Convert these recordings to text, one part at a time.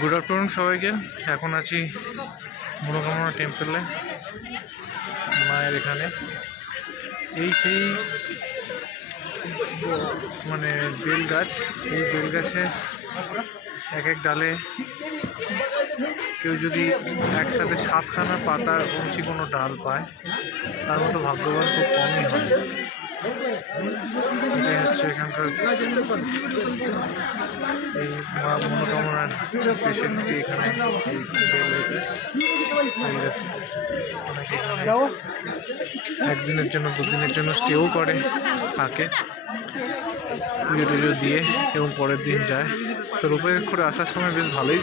Good afternoon সবাইকে। এখন আছি মনোকামনা টেম্পলে, মায়ের এখানে। এই সেই মানে বেল গাছ, এই বেল গাছে এক এক ডালে কেউ যদি একসাথে 7খানা পাতার উঁচি কোনো ডাল পায়, তার মতো ভাগ্যবান খুব কমই হয়। এটাই হচ্ছে এখানকার এই মনোকামনার পেশেন্টটি এখানে এই বেলতে হয়ে গেছে। অনেকে এখানে একদিনের জন্য 2 দিনের জন্য স্টেও করে, থাকে, পুজো টুজো দিয়ে এবং পরের দিন যায়। তো রোপে করে আসার সময় বেশ ভালোই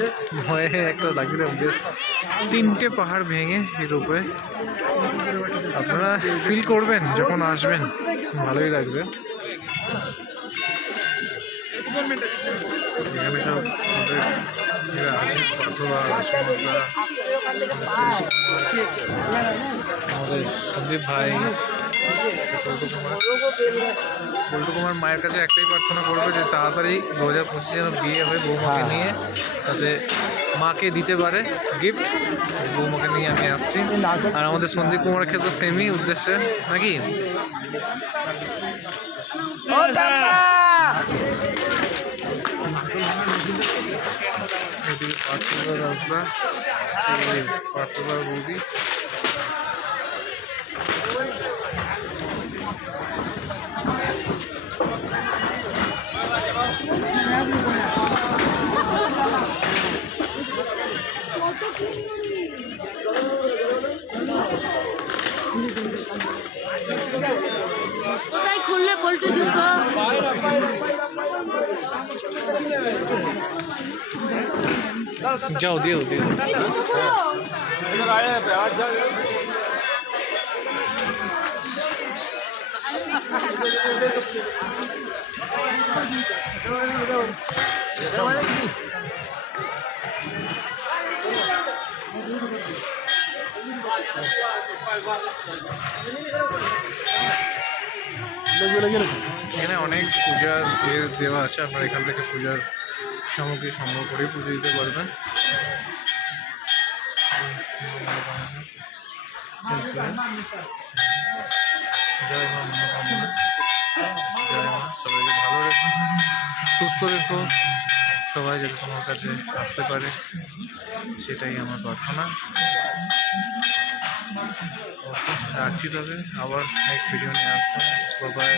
ভয়ে একটা লাগলে, বেশ 3টে পাহাড় ভেঙে এই রোপে। আপনারা ফিল করবেন যখন আসবেন, ভালোই লাগবে। এখানে সব আমাদের এরা আছে, অথবা আমাদের সন্দীপ ভাই, পল্টু কুমার মায়ের কাছে একটাই প্রার্থনা করবে যে তাড়াতাড়ি 2025 যেন বিয়ে হয়, বৌমাকে নিয়ে, তাতে মাকে দিতে পারে গিফট। বৌমাকে নিয়ে আমি আসছি। আর আমাদের সন্দীপ কুমারের ক্ষেত্রে সেমই উদ্দেশ্যে নাকি। এদিকে পার্থবার রাজদা, পার্থবার বৌদি। কোথায় খুললে পল্টু জুতো? যাও দিও দিও। এখানে অনেক পূজার দেওয়া আছে, আপনারা এখান থেকে পূজার সামগ্রী সংগ্রহ করে পুজো দিতে পারবেন। জয় মা মনোকামনা, জয় মা। সবাইকে ভালো রেখো, সুস্থ রেখো, সবাই যাতে তোমার কাছে আসতে পারে, সেটাই আমার প্রার্থনা। রাখছি, তবে আবার নেক্সট ভিডিও নিয়ে আসবো। বাই।